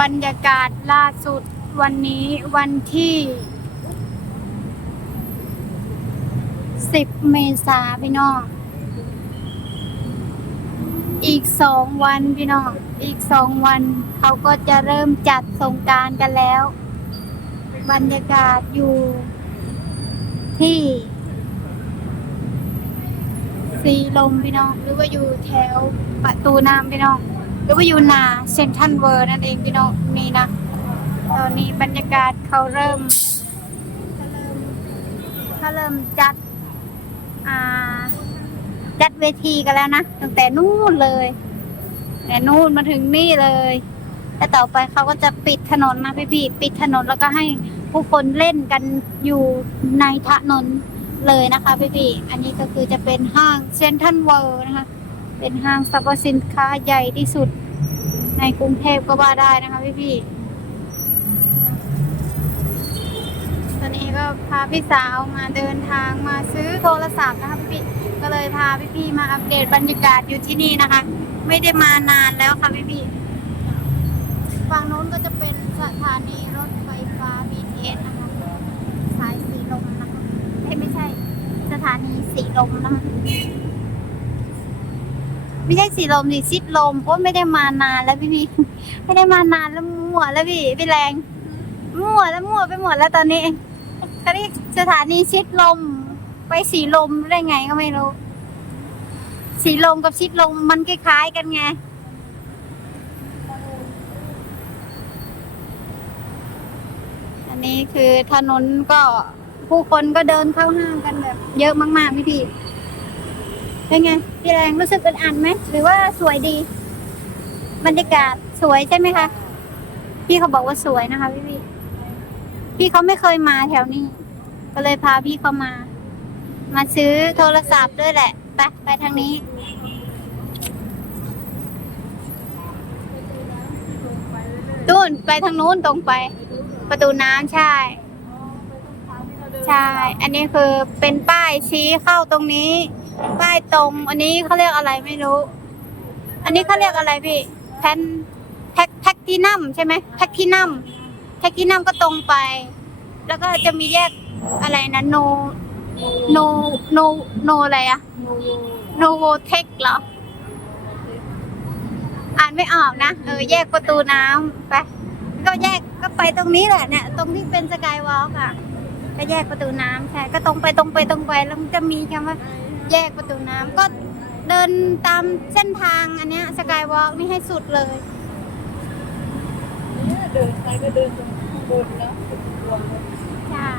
บรรยากาศล่าสุดวันนี้วันที่ 10 เมษาพี่น้อง อีกสองวันพี่น้อง อีกสองวันเขาก็จะเริ่มจัดสงการกันแล้ว บรรยากาศอยู่ที่สีลมพี่น้อง หรือว่าอยู่แถวประตูน้ำพี่น้อง รือว่าอยู่นาเซนทันเวิร์นั่นเองพี่น้องนี่นะ ตอนนี้บรรยากาศเขาเริ่มเขาเริ่มจัดจัดเวทีกันแล้วนะตั้งแต่นู่นเลยแต่นู่นมาถึงนี่เลยแต่ต่อไปเขาก็จะปิดถนนนะพี่พี่ๆปิดถนนแล้วก็ให้ผู้คนเล่นกันอยู่ในถนนเลยนะคะพี่พี่ๆอันนี้ก็คือจะเป็นห้างเซนทันเวิร์นะคะ เป็นห้างสรรพสินค้าใหญ่ที่สุดในกรุงเทพก็ว่าได้นะคะพี่พี่ๆตอนนี้ก็พาพี่สาวมาเดินทางมาซื้อโทรศัพท์นะคะพี่พี่ๆก็เลยพาพี่พี่ๆมาอัปเดตบรรยากาศอยู่ที่นี่นะคะ ไม่ได้มานานแล้วค่ะพี่พี่ๆฝั่งโน้นก็จะเป็นสถานีรถไฟฟ้า BTS นะคะสายสีลมนะคะไม่ใช่ สถานีสีลมนะคะ ไม่ใช่สีลมสิซิดลมเพราะไม่ได้มานานแล้วพี่พี่ไม่ได้มานานแล้วมั่วแล้วพี่พี่แรงมั่วแล้วมั่วไปหมดแล้วตอนนี้เขาเรียกสถานีชิดลม ไปสีลมได้ไงก็ไม่รู้ สีลมกับชิดลมมันคล้ายๆกันไงอันนี้คือถนนก็ผู้คนก็เดินเข้าห้างกันแบบ เยอะมากๆพี่พี่ เป็นไงพี่แรงรู้สึกอึดอัดไหมหรือว่าสวยดี บรรยากาศสวยใช่ไหมคะ พี่เขาบอกว่าสวยนะคะ พี่พี่พี่เขาไม่เคยมาแถวนี้ ก็เลยพาพี่เขามา มาซื้อโทรศัพท์ด้วยแหละไปไปทางนี้นู่นไปทางนู้นตรงไป ประตูน้ำใช่ ใช่ อันนี้คือเป็นป้ายชี้เข้าตรงนี้ ป้ายตรง อันนี้เขาเรียกอะไรไม่รู้ อันนี้เขาเรียกอะไรพี่แพนแท็กแท็กที่นัมใช่ไหมแท็กที่นัมแท็กที่นัมก็ตรงไป แล้วก็จะมีแยกอะไรนะโนโนโนโนอะไรอะโนโวเทคเหรอ อ่านไม่ออกนะเออแยกประตูน้ำไปก็แยกก็ไปตรงนี้แหละเนี่ยตรงที่เป็นสกายวอล์กอะก็แยกประตูน้ำใช่ก็ตรงไปตรงไปตรงไปแล้วจะมีคำว่า แยกประตูน้ำก็เดินตามเส้นทางอันเนี้ยสกายวอล์กนี่ให้สุดเลย เนี่ยเดินไปก็เดินตรงข้างบนแล้วรวมเลยใช่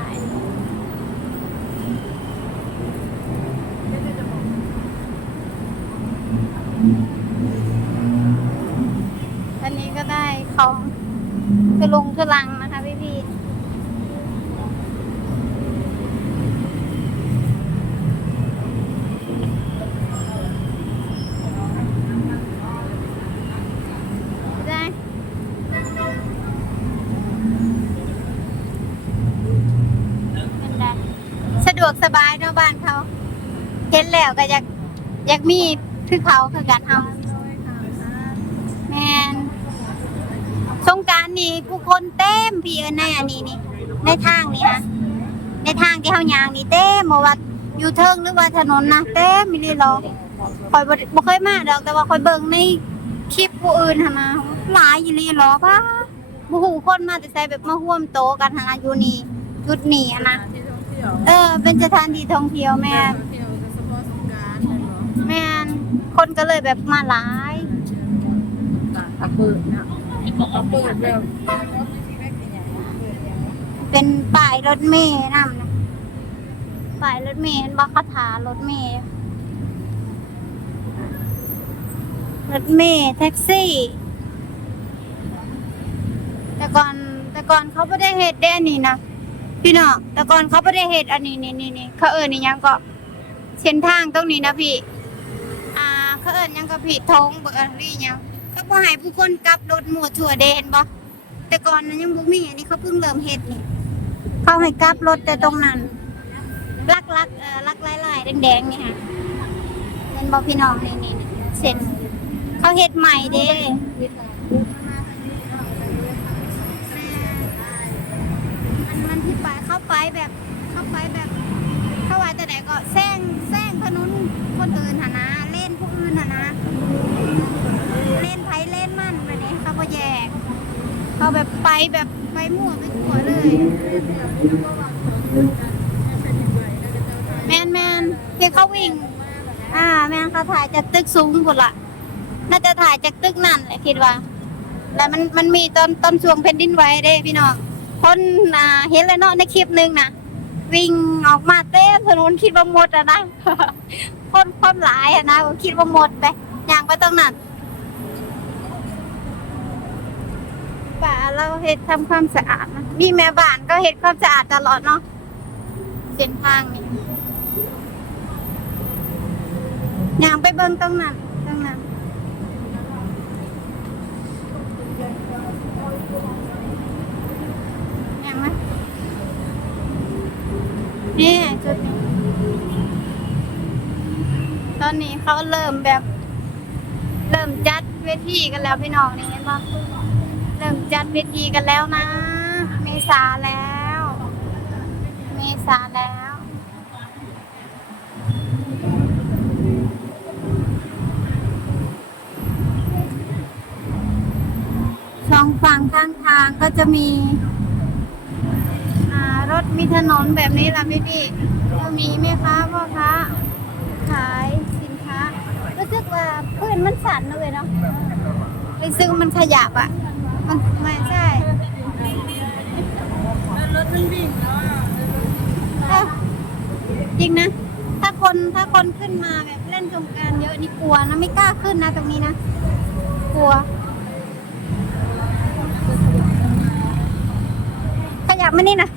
ไม่ได้จะบอกอันนี้ก็ได้ของคือลงคือลังนะคะพี่พี่ได้เป็นไง สบายเนาะบ้านเขา เห็นแล้วก็อยากอยากมีคือเขาคือกันเฮาแมนสงการนี่ผู้คนเต็มพี่เอิญในอันนี้นี่ในทางนี่ฮะในทางที่เฮายางนี่เต็มบ่ว่าอยู่เทิงหรือว่าถนนนะเต็มมีเลยหรอคอยบ่บ่เคยมาดอกแต่ว่าคอยเบิ่งในคลิปผู้อื่นหนะหลายอีหลีหรอป้าบ่ฮู้คนมาแต่ใส่แบบมาร่วมโตะกันหนนะอยู่นี่จุดนี้นะ ที่ท่องเที่ยวเออ เป็นสถานที่ท่องเที่ยวแม่นท่องเที่ยวเฉพาะสงกรานต์เลยเหรอแม่นคนก็เลยแบบมาหลายต่างเปิดนะเอาเปิดแล้วเป็นป้ายรถเมล์นำนะป้ายรถเมล์เห็นบัคาถารถเมล์รถเมล์แท็กซี่ แต่ก่อนแต่ก่อนเขาไม่ได้เฮ็ดได้อันนี้นะ พี่น้องแต่ก่อนเขาไม่ได้เฮ็ดอันนี้นี่นี่นี่เขาเอิญนี่ยังก็เส้นทางตรงนี้นะพี่ อ่า เขาเอิญยังก็พี่ทงเบอร์อะไรยังก็บ่ให้ผู้คนกลับรถหมู่ทั่วเดนบ่แต่ก่อนนั้นยังบ่มีอันนี้เขาเพิ่งเริ่มเฮ็ดนี่เขาให้กลับรถแต่ตรงนั้นลักลักเอ่อลักลายลายแดงๆนี่ค่ะเป็นบอพี่น้องนี่นี่เส้นเขาเฮ็ดใหม่เด้าไปแบบเข้าไปแบบ เข้าไปแต่ไหนก็แซงแซงถนนคนอื่นหานะเล่นผู้อื่นหานะเล่นไผเล่นมั่นแบบนี้เขาก็แยกเขาแบบไปแบบไปมั่วไปทั่วเลยแมนแมนที่เขาวิ่ง อ่า แมนเขาถ่ายจากตึกสูงหมดละน่าจะถ่ายจากตึกนั่นแหละคิดว่า แล้วมันมันมีตอนตอนช่วงแผ่นดินไหวเด้พี่น้อง คนอ่าเห็นแล้วเนาะในคลิปหนึงนะวิ่งออกมาเต้ถนนคิดว่าหมดอะนะ คนคนหลายอะนะคิดว่าหมดไปย่างไปตรงนั้นป่าเราเฮ็ดทำความสะอาดนะมีแม่บ้านก็เฮ็ดความสะอาดตลอดเนาะเส้นทางนี่ย่างไปเบิ่งตรงนั้น ยังไหม นี่จุดนี้ตอนนี้เขาเริ่มแบบ เริ่มจัดเวทีกันแล้วพี่น้องนี่เห็นปะเริ่มจัดเวทีกันแล้วนะ เมษาแล้ว เมษาแล้วสองฝั่งข้างทางก็จะมี มีถนนแบบนี้ล่ะพี่พี่ก็มีแม่ค้าพ่อค้าขายสินค้า รู้สึกว่าพื้นมันสั่นเลยเนาะรู้สึกมันขยับอะ มันไม่ใช่รถมันวิ่งแล้วอะจริงนะ ถ้าคนถ้าคนขึ้นมาแบบเล่นสงการเยอะนี่กลัวนะไม่กล้าขึ้นนะตรงนี้นะ กลัว ขยับมานี่นะ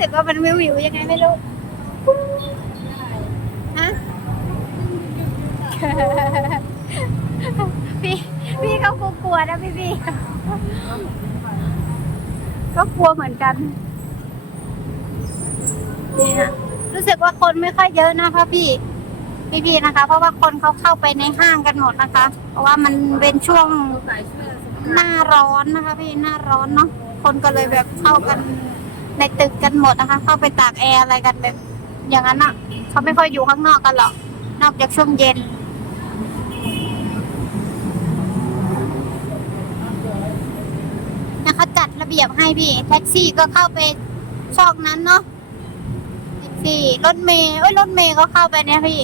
สึกว่ามันวิววิวยังไงไม่รู้ฮะพี่พี่เขากลัวนะพี่พี่ก็กลัวเหมือนกันนี่นะรู้สึกว่าคนไม่ค่อยเยอะนะคะพี่พี่พี่นะคะ เพราะว่าคนเขาเข้าไปในห้างกันหมดนะคะ เพราะว่ามันเป็นช่วงหน้าร้อนนะคะ พี่หน้าร้อนเนาะคนก็เลยแบบเข้ากัน ในตึกกันหมดนะคะ เข้าไปตากแอร์อะไรกันแบบอย่างนั้นอะ เขาไม่ค่อยอยู่ข้างนอกกันหรอก นอกจากช่วงเย็น นะคะจัดระเบียบให้พี่ แท็กซี่ก็เข้าไปช่องนั้นเนาะแท็กซี่รถเมย์เอ้ยรถเมย์ก็เข้าไปเนี่ยพี่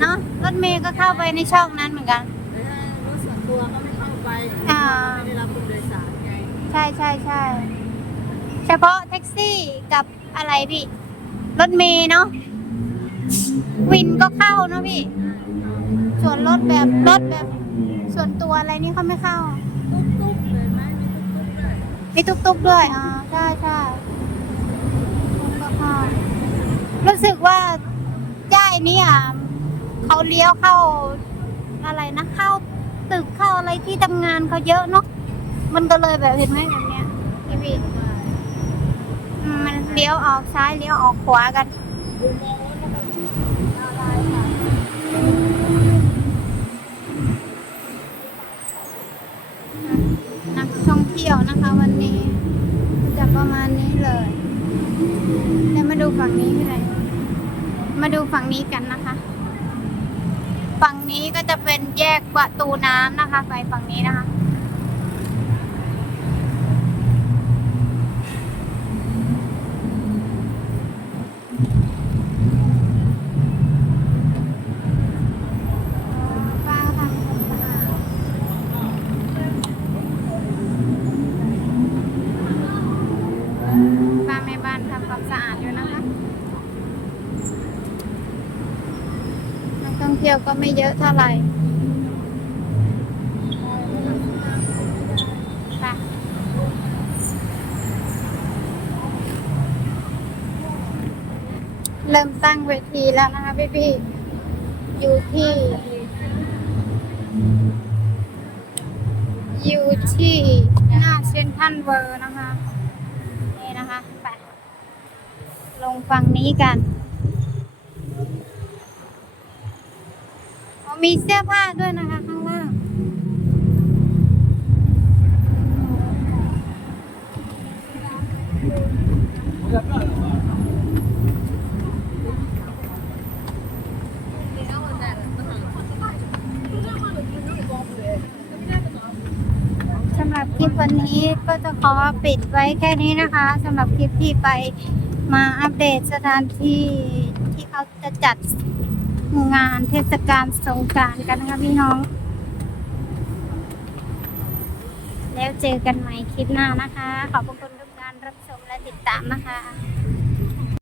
เนาะรถเมย์ก็เข้าไปในช่องนั้นเหมือนกันแต่ถ้ารถส่วนตัวก็ไม่เข้าไปอ่าไม่ได้รับผู้โดยสารไง ใช่ใช่ใช่ เฉพาะแท็กซี่กับอะไรพี่ รถเมย์เนาะวินก็เข้าเนาะพี่ ส่วนรถแบบรถแบบ ส่วนตัวอะไรนี่เขาไม่เข้า ตุ๊กตุ๊กเลยไหมมีตุ๊กตุ๊กด้วยมีตุ๊กตุ๊กด้วยอ่าใช่ใช่ก็เข้ารู้สึกว่าย่ายนี่ยเขาเลี้ยวเข้าอะไรนะเข้าตึกเข้าอะไรที่ทำงานเขาเยอะเนาะมันก็เลยแบบเห็นไหมแบบเนี้ยพี่ มันเลี้ยวออกซ้ายเลี้ยวออกขวากัน นักท่องเที่ยวนะคะวันนี้จะประมาณนี้เลยเดี๋ยวมาดูฝั่งนี้ที่ไหนมาดูฝั่งนี้กันนะคะ ฝั่งนี้ก็จะเป็นแยกประตูน้ำนะคะ ไปฝั่งนี้นะคะ ป้าทำความสะอาด ป้าแม่บ้านทำ ความสะอาดอยู่นะคะนักท่องเที่ยวก็ไม่เยอะเท่าไหร่ไปเริ่มตั้งเวทีแล้วนะคะพี่พี่ๆอยู่ที่ อยู่ที่หน้าเซนทรันเวิร์นะคะ งฝั่งนี้กันมีเสื้อผ้าด้วยนะคะข้างล่าง สำหรับคลิปวันนี้ก็จะขอปิดไว้แค่นี้นะคะ สำหรับคลิปที่ไป มาอัปเดตสถานที่ที่เขาจะจัดงานเทศกาลสงการกันนะคะพี่น้อง แล้วเจอกันใหม่คลิปหน้านะคะ ขอบคุณทุกการรับชมและติดตามนะคะ